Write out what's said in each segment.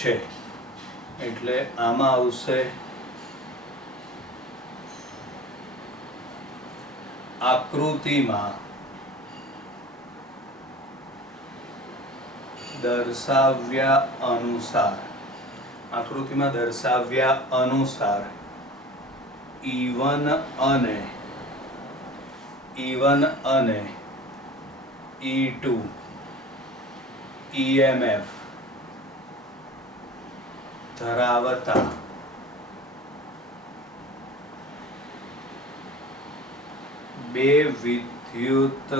છે એટલે આમાં આવશે આકૃતિમાં દર્શાવ્યા અનુસાર E1 અને E2 EMF ધરાવતા બે વિદ્યુત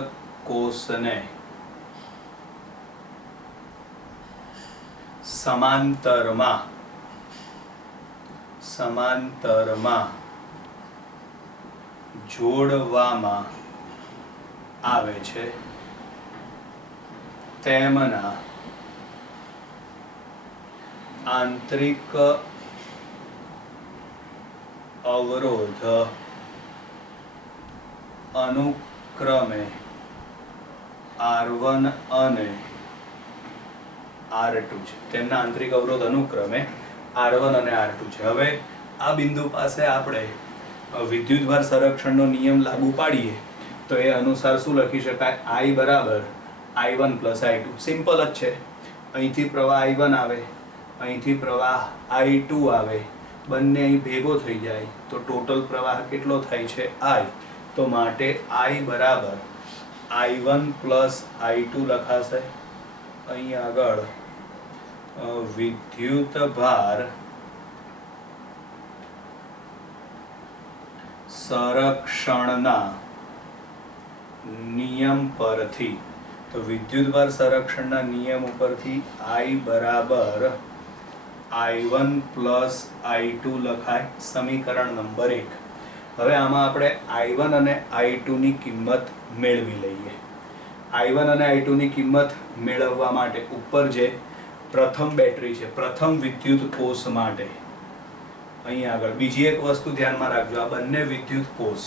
કોષને સમાંતરમાં જોડવામાં આવે છે તેમના આંતરિક અવરોધ અનુક્રમે R1 અને R2 છે. તેમના આંતરિક અવરોધ અનુક્રમે R1 અને R2 છે. હવે આ બિંદુ પાસે આપણે વિદ્યુતભાર સંરક્ષણનો નિયમ લાગુ પાડીએ તો એ અનુસાર શું લખી શકાય? I બરાબર I1 પ્લસ I2. સિમ્પલ જ છે. અહીંથી પ્રવાહ I1 આવે, અહીંથી પ્રવાહ I2 આવે, બંને અહીં ભેગો થઈ જાય તો ટોટલ પ્રવાહ કેટલો થાય છે? I. તો માટે I બરાબર I1 પ્લસ I2 લખાશે. અહીં આગળ વિદ્યુત ભાર સંરક્ષણના નિયમ પરથી, તો વિદ્યુતભાર સંરક્ષણના નિયમ ઉપરથી I બરાબર I1 પ્લસ I2 લખાય. સમીકરણ નંબર 1. હવે આમાં આપણે I1 અને I2 ની કિંમત મેળવી લઈએ. I1 અને I2 ની કિંમત મેળવવા માટે ઉપર જે પ્રથમ બેટરી છે, પ્રથમ વિદ્યુત કોષ માટે અહીં આગળ બીજી એક વસ્તુ ધ્યાનમાં રાખજો. આ બંને વિદ્યુત કોષ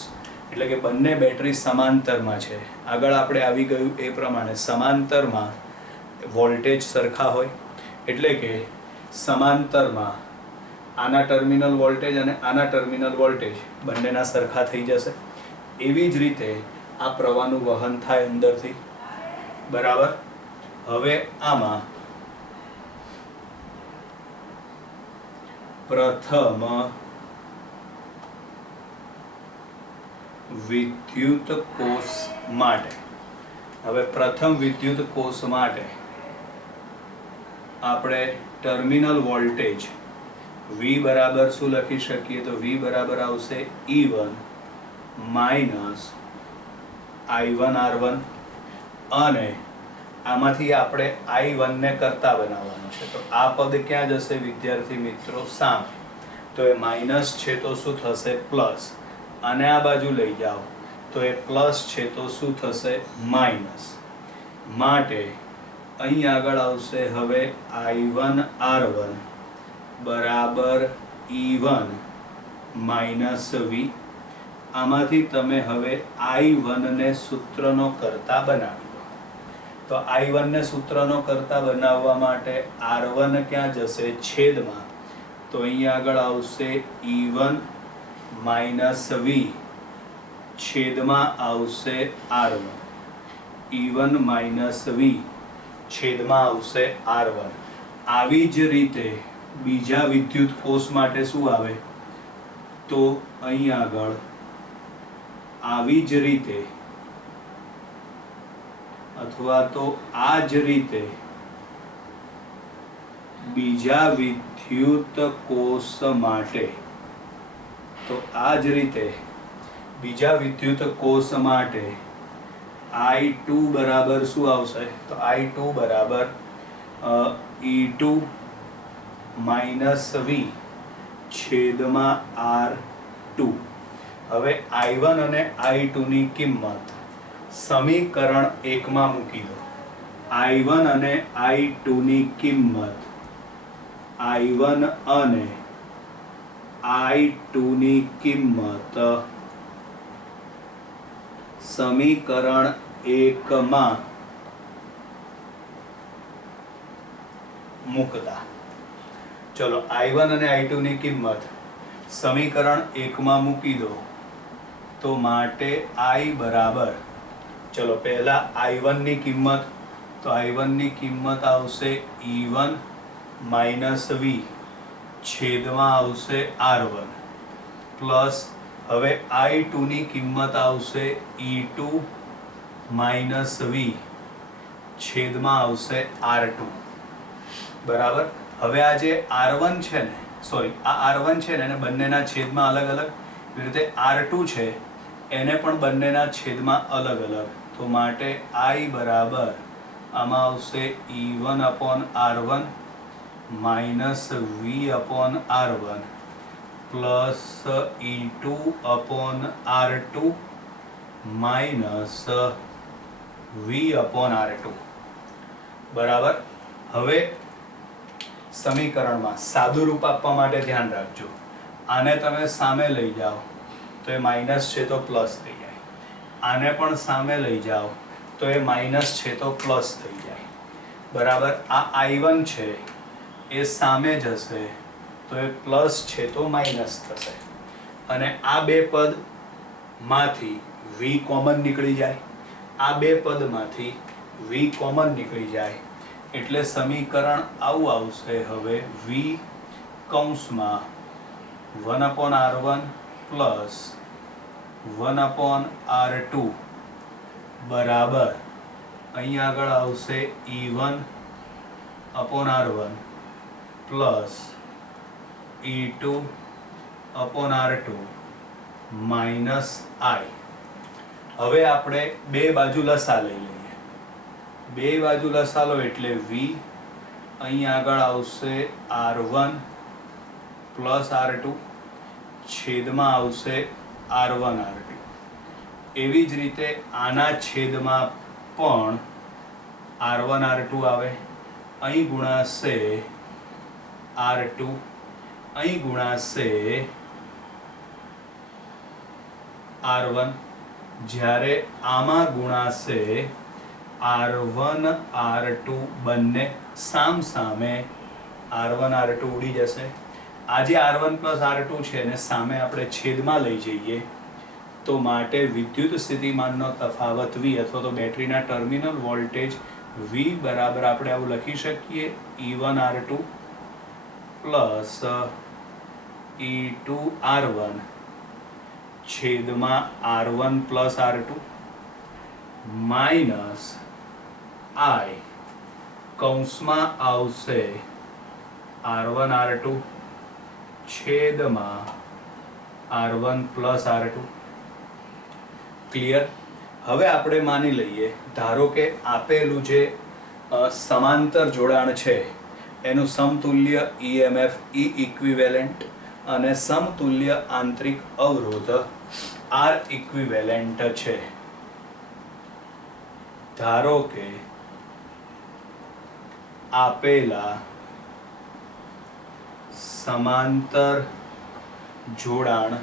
એટલે કે બંને બેટરી સમાંતરમાં છે. આગળ આપણે આવી ગયું એ પ્રમાણે સમાંતરમાં વોલ્ટેજ સરખા હોય એટલે કે સમાંતરમાં આના ટર્મિનલ વોલ્ટેજ અને આના ટર્મિનલ વોલ્ટેજ બંનેના સરખા થઈ જશે. એવી જ રીતે આ પ્રવાહનું વહન થાય અંદરથી. બરાબર. હવે આમાં પ્રથમ વિદ્યુત કોષ માટે આપણે ટર્મિનલ વોલ્ટેજ V બરાબર શું લખી શકીએ? તો V બરાબર આવશે E1 માઇનસ I1 R1 અને આમાંથી આપણે I1 ને કરતા બનાવવાનું છે. તો આ પદ ક્યાં જશે વિદ્યાર્થી મિત્રો? સામે. તો એ માઇનસ છે તો શું થશે? પ્લસ. અને આ બાજુ લઈ જાઓ તો એ પ્લસ છે તો શું થશે? માઇનસ. માટે અહીં આગળ આવશે હવે I1 R1 બરાબર E1 માઇનસ V. આમાંથી તમે હવે I1 ને સૂત્રનો કરતા બનાવી દો. તો I1 ને સૂત્રનો કરતા બનાવવા માટે R1 ક્યાં જશે? છેદમાં. તો અહીં આગળ આવશે E1 માઇનસ V છેદમાં આવશે R1. E1 માઇનસ V છેદમાં આવશે R1. આવી જ રીતે બીજા વિદ્યુત કોષ માટે શું આવે? તો અહીં આગળ આવી જ રીતે અથવા તો આ જ રીતે બીજા વિદ્યુત કોષ માટે, તો આ જ રીતે બીજા વિદ્યુત કોષ માટે I2 બરાબર શું આવશે? તો I2 બરાબર E2 માઇનસ V છેદમાં R2. હવે I1 અને I2 ની કિંમત સમીકરણ 1 માં મૂકી દો. I1 અને I2 ની કિંમત I1 અને I2 ની કિંમત સમીકરણ 1 માં મૂકતા ચલો I1 અને I2 ની કિંમત સમીકરણ 1 માં મૂકી દો તો માટે I બરાબર, ચલો પહેલા I1 ની કિંમત, તો I1 ની કિંમત આવશે E1 માઇનસ V છેદમાં આવશે R1 પ્લસ હવે I2 ની કિંમત આવશે E2 માઇનસ V છેદમાં આવશે R2 બરાબર. હવે આ જે R1 છે ને, સોરી આ R1 છે ને એને બંનેના છેદમાં અલગ અલગ, એવી રીતે R2 છે એને પણ બંનેના છેદમાં અલગ અલગ, તો માટે I બરાબર આમાં આવશે E1 upon R1 minus V upon R1 plus E2 upon R2 minus V upon R2 બરાબર. હવે સમીકરણમાં સાદું રૂપ આપવા માટે ધ્યાન રાખજો, આને તમે સામે લઈ જાઓ તો એ માઇનસ છે તો પ્લસ થઈ જાય, આને પણ સામે લઈ જાઓ તો એ માઇનસ છે તો પ્લસ થઈ જાય બરાબર. આ I1 છે એ સામે જશે તો એ પ્લસ છે તો માઇનસ થશે, અને આ બે પદમાંથી V કોમન નીકળી જાય, આ બે પદમાંથી V કોમન નીકળી જાય એટલે સમીકરણ આવું આવશે. હવે V કૌંસમાં 1 upon R1 plus 1 upon R2 બરાબર અહીં આગળ આવશે E1 upon R1 plus E2 upon R2 minus I. હવે આપણે બે બાજુ લસા લઈ લઈએ, બે બાજુ લસા લો એટલે V અહીં આગળ આવશે R1 પ્લસ R2 છેદમાં આવશે R1 R2. એવી જ રીતે આના છેદમાં પણ R1 R2 આવે, અહીં ગુણાશે R2, અહીં ગુણાશે R1, જ્યારે આમાં ગુણાશે R1 R2 બંને સામ સામે R1 R2 ઉડી જશે. આ જે R1 પ્લસ R2 છે એને સામે આપણે છેદમાં લઈ જઈએ તો માટે વિદ્યુત સ્થિતિમાનનો તફાવત V અથવા તો બેટરીના ટર્મિનલ વોલ્ટેજ V બરાબર આપણે આવું લખી શકીએ E1 R2 plus E2 R1 છેદમાં R1 plus R2 minus I કૌંસમાં આવશે R1 R2 છેદમાં R1 પ્લસ R2. ક્લિયર. હવે આપણે માની લઈએ, ધારો કે આપેલું જે સમાંતર જોડાણ છે એનું સમતુલ્ય EMF E ઇક્વિવેલન્ટ અને સમતુલ્ય આંતરિક અવરોધ R ઇક્વિવેલન્ટ છે. ધારો કે આપેલા સમાંતર જોડાણ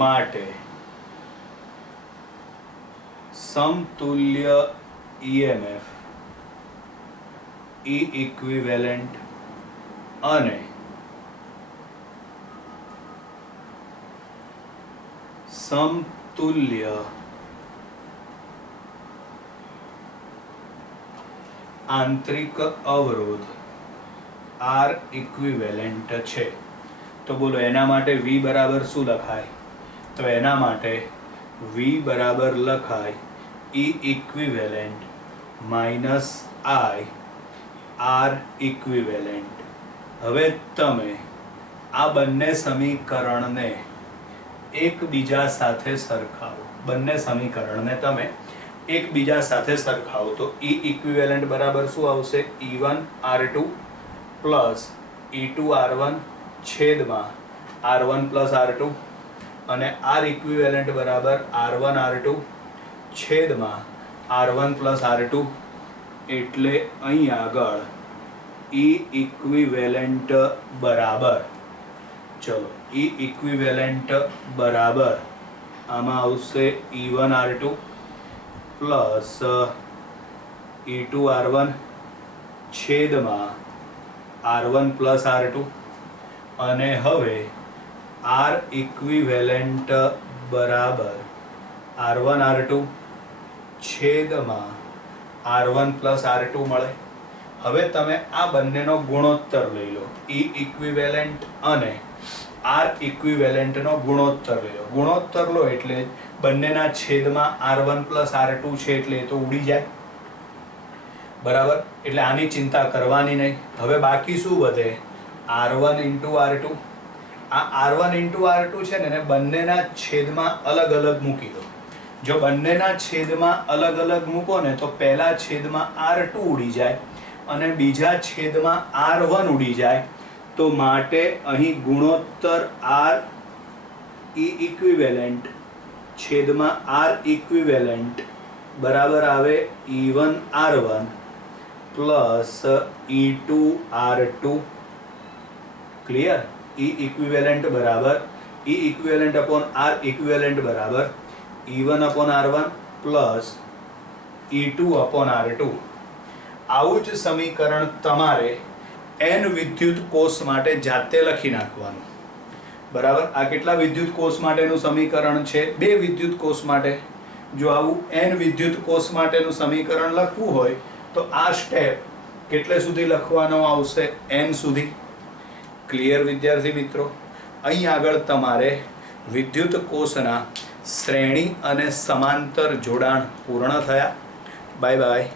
માટે સમતુલ્ય EMF E ઇક્વિવેલન્ટ અને સમતુલ્ય આંતરિક અવરોધ R ઇક્વિવેલન્ટ છે. તો બોલો એના માટે V બરાબર શું લખાય? તો એના માટે V બરાબર લખાય E equivalent minus I R equivalent. હવે તમે આ બંને સમીકરણને એકબીજા સાથે સરખાવો, બંને સમીકરણને તમે એકબીજા સાથે સરખાવો તો E ઇક્વિવેલન્ટ બરાબર શું આવશે? E1 R2 plus E2 R1 છેદમાં R1 પ્લસ R2 અને R ઇક્વિવેલન્ટ બરાબર R1 R2 છેદમાં R1 પ્લસ R2. એટલે અહીં આગળ E ઇક્વિવેલન્ટ બરાબર, ચલો E ઇક્વિવેલન્ટ બરાબર આમાં આવશે E1 R2 plus E2 R1 છેદમાં R1 પ્લસ R2 અને હવે R ઇક્વિવેલેન્ટ બરાબર R1 R2 છેદમાં R1 પ્લસ R2 મળે. હવે તમે આ બંનેનો ગુણોત્તર લઈ લો, E ઇક્વિવેલેન્ટ અને R ઇક્વિવેલેન્ટનો ગુણોત્તર લઈ લો. ગુણોત્તર લો એટલે બંનેના છેદમાં R1 પ્લસ R2 છે એટલે એ તો ઉડી જાય, બરાબર. એટલે આની ચિંતા કરવાની નહીં. હવે બાકી શું વધે? R1 into R2. આ R1 ઇન્ટુ R2 છે ને એને બંનેના છેદમાં અલગ અલગ મૂકી દો. જો બંનેના છેદમાં અલગ અલગ મૂકો ને તો પહેલા છેદમાં R2 ઉડી જાય અને બીજા છેદમાં R1 ઉડી જાય. તો માટે અહીં ગુણોત્તર R E ઇક્વિવેલેન્ટ છેદમાં R ઇક્વિવેલેન્ટ બરાબર આવે E1 R1 plus E2 R2. Clear? E equivalent બરાબર E equivalent upon R equivalent બરાબર E1 upon R1 plus E2 upon R2. આવું જ સમીકરણ તમારે n વિદ્યુત કોષ માટે જાતે લખી નાખવાનું, બરાબર. આ કેટલા વિદ્યુત કોષ માટેનું સમીકરણ છે? 2 વિદ્યુત કોષ માટે. જો આવું n વિદ્યુત કોષ માટેનું સમીકરણ લખવું હોય તો આ સ્ટેપ કેટલે સુધી લખવાનો આવશે? n સુધી. ક્લિયર વિદ્યાર્થી મિત્રો? અહીં આગળ તમારે વિદ્યુત કોષના શ્રેણી અને સમાંતર જોડાણ પૂર્ણ થયા. Bye bye.